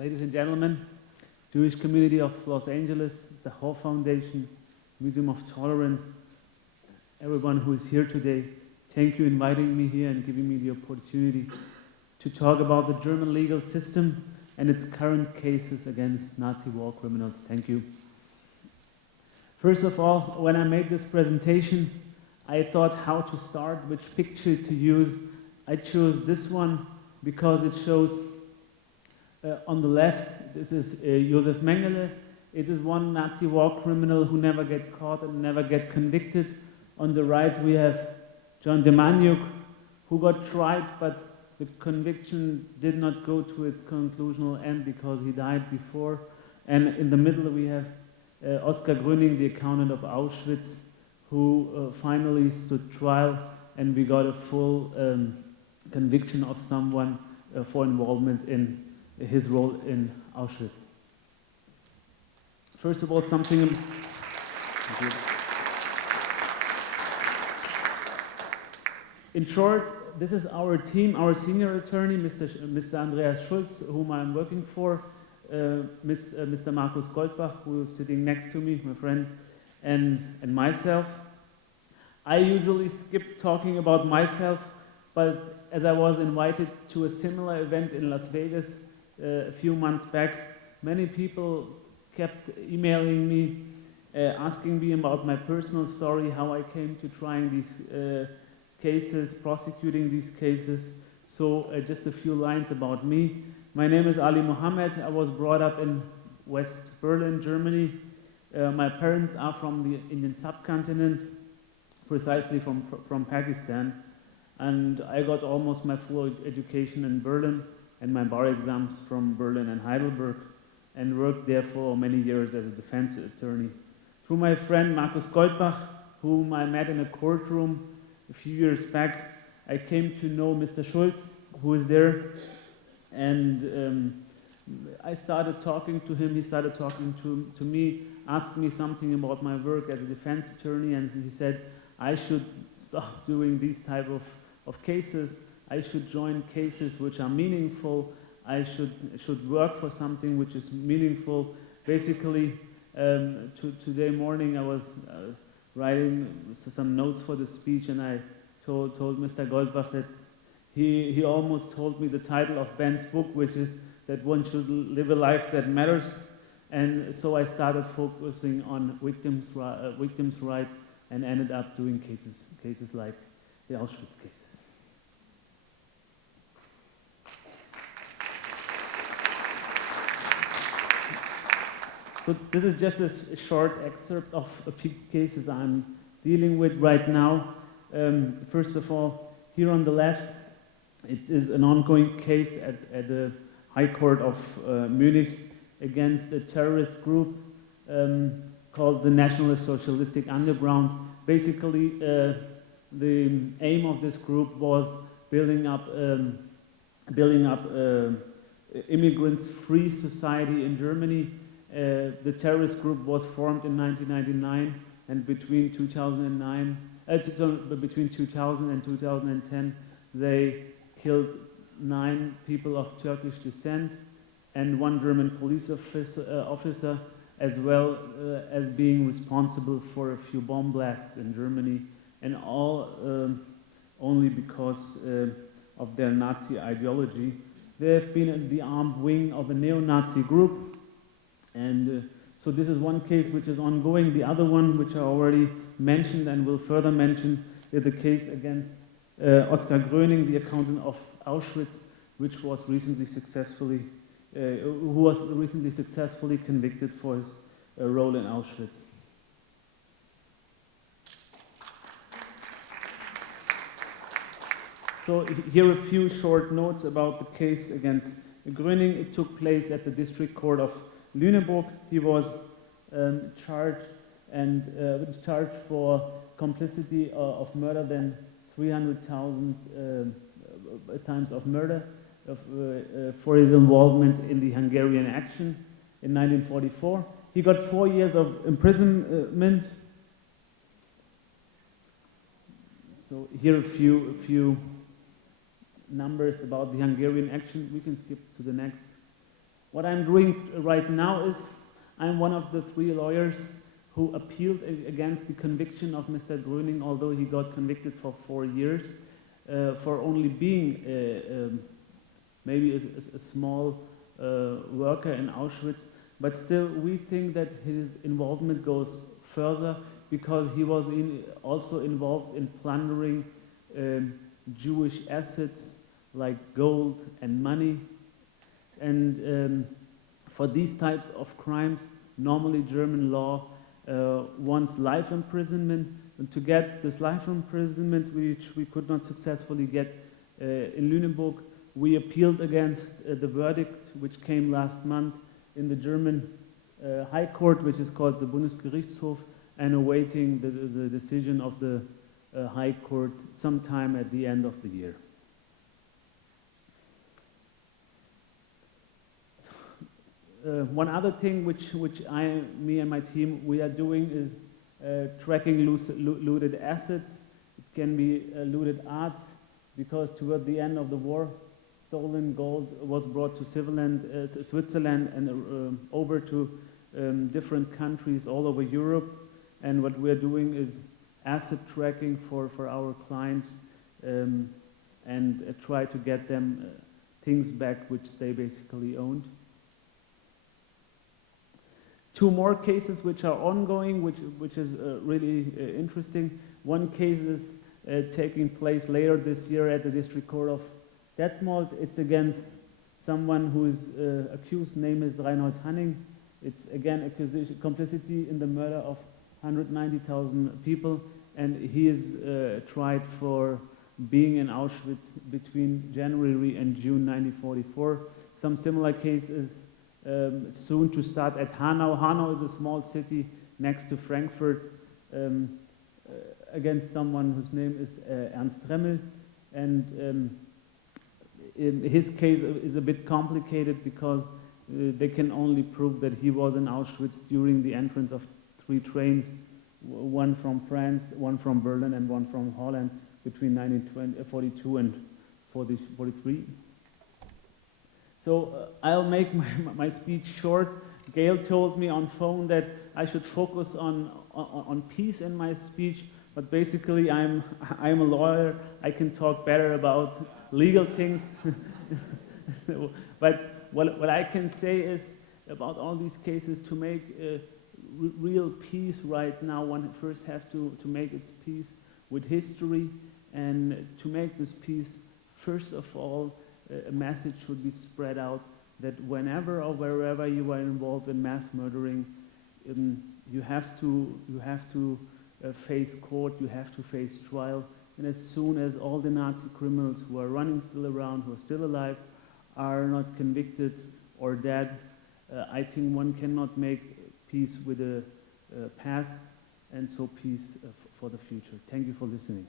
Ladies and gentlemen, Jewish community of Los Angeles, Zachor Foundation, Museum of Tolerance, everyone who is here today, thank you for inviting me here and giving me the opportunity to talk about the German legal system and its current cases against Nazi war criminals. Thank you. First of all, when I made this presentation, I thought how to start, which picture to use. I chose this one because it shows on the left, this is Josef Mengele. It is one Nazi war criminal who never get caught and never get convicted. On the right we have John Demaniuk, who got tried, but the conviction did not go to its conclusional end because he died before. And in the middle we have Oskar Gröning, the accountant of Auschwitz, who finally stood trial, and we got a full conviction of someone for involvement in his role in Auschwitz. First of all, something. In short, this is our team, our senior attorney, Mr. Andreas Schulz, whom I'm working for, Mr. Markus Goldbach, who is sitting next to me, my friend, and myself. I usually skip talking about myself, but as I was invited to a similar event in Las Vegas a few months back, many people kept emailing me, asking me about my personal story, how I came to trying these cases, prosecuting these cases. So just a few lines about me. My name is Ali Muhammed. I was brought up in West Berlin, Germany. My parents are from the Indian subcontinent, precisely from Pakistan. And I got almost my full education in Berlin and my bar exams from Berlin and Heidelberg, and worked there for many years as a defense attorney. Through my friend Markus Goldbach, whom I met in a courtroom a few years back, I came to know Mr. Schulz, who is there, and I started talking to him, he started talking to me, asked me something about my work as a defense attorney, and he said I should stop doing these type of cases. I should join cases which are meaningful. I should work for something which is meaningful. Basically, today morning I was writing some notes for the speech, and I told Mr. Goldbach that he almost told me the title of Ben's book, which is that one should live a life that matters. And so I started focusing on victims' rights and ended up doing cases like the Auschwitz cases. So this is just a short excerpt of a few cases I'm dealing with right now. First of all, here on the left, it is an ongoing case at the High Court of Munich against a terrorist group called the National Socialistic Underground. Basically, the aim of this group was building up immigrants-free society in Germany. The terrorist group was formed in 1999, and between 2000 and 2010, they killed 9 people of Turkish descent and 1 German police officer, as well as being responsible for a few bomb blasts in Germany, and all only because of their Nazi ideology. They have been in the armed wing of a neo-Nazi group, and so this is one case which is ongoing. The other one, which I already mentioned and will further mention, is the case against Oskar Gröning, the accountant of Auschwitz, which was recently successfully convicted for his role in Auschwitz. So here are a few short notes about the case against Gröning. It took place at the District Court of Lüneburg. He was charged for complicity of murder than 300,000 times of murder for his involvement in the Hungarian action in 1944. He got 4 years of imprisonment. So here are a few numbers about the Hungarian action. We can skip to the next. What I'm doing right now is I'm one of the 3 lawyers who appealed against the conviction of Mr. Gröning, although he got convicted for 4 years for only being maybe a small worker in Auschwitz. But still, we think that his involvement goes further because he was also involved in plundering Jewish assets like gold and money. And for these types of crimes, normally German law wants life imprisonment. And to get this life imprisonment, which we could not successfully get in Lüneburg, we appealed against the verdict which came last month in the German High Court, which is called the Bundesgerichtshof, and awaiting the decision of the High Court sometime at the end of the year. One other thing which me and my team, we are doing is tracking looted assets. It can be looted arts, because toward the end of the war, stolen gold was brought to Switzerland and over to different countries all over Europe. And what we're doing is asset tracking for our clients and try to get them things back which they basically owned. 2 more cases which are ongoing, which is really interesting. One case is taking place later this year at the District Court of Detmold. It's against someone who is accused, name is Reinhold Hunting. It's again accusation, complicity in the murder of 190,000 people, and he is tried for being in Auschwitz between January and June 1944. Some similar cases soon to start at Hanau. Hanau is a small city next to Frankfurt, against someone whose name is Ernst Remmel, and in his case is a bit complicated because they can only prove that he was in Auschwitz during the entrance of 3 trains, one from France, one from Berlin, and one from Holland between 1942 and 43. So I'll make my speech short. Gail told me on phone that I should focus on peace in my speech, but basically I'm a lawyer. I can talk better about legal things. But what I can say is about all these cases, to make real peace right now, one first has to make its peace with history, and to make this peace, first of all, a message should be spread out that whenever or wherever you are involved in mass murdering, you have to face court, you have to face trial, and as soon as all the Nazi criminals who are running still around, who are still alive, are not convicted or dead, I think one cannot make peace with the past, and so peace for the future. Thank you for listening.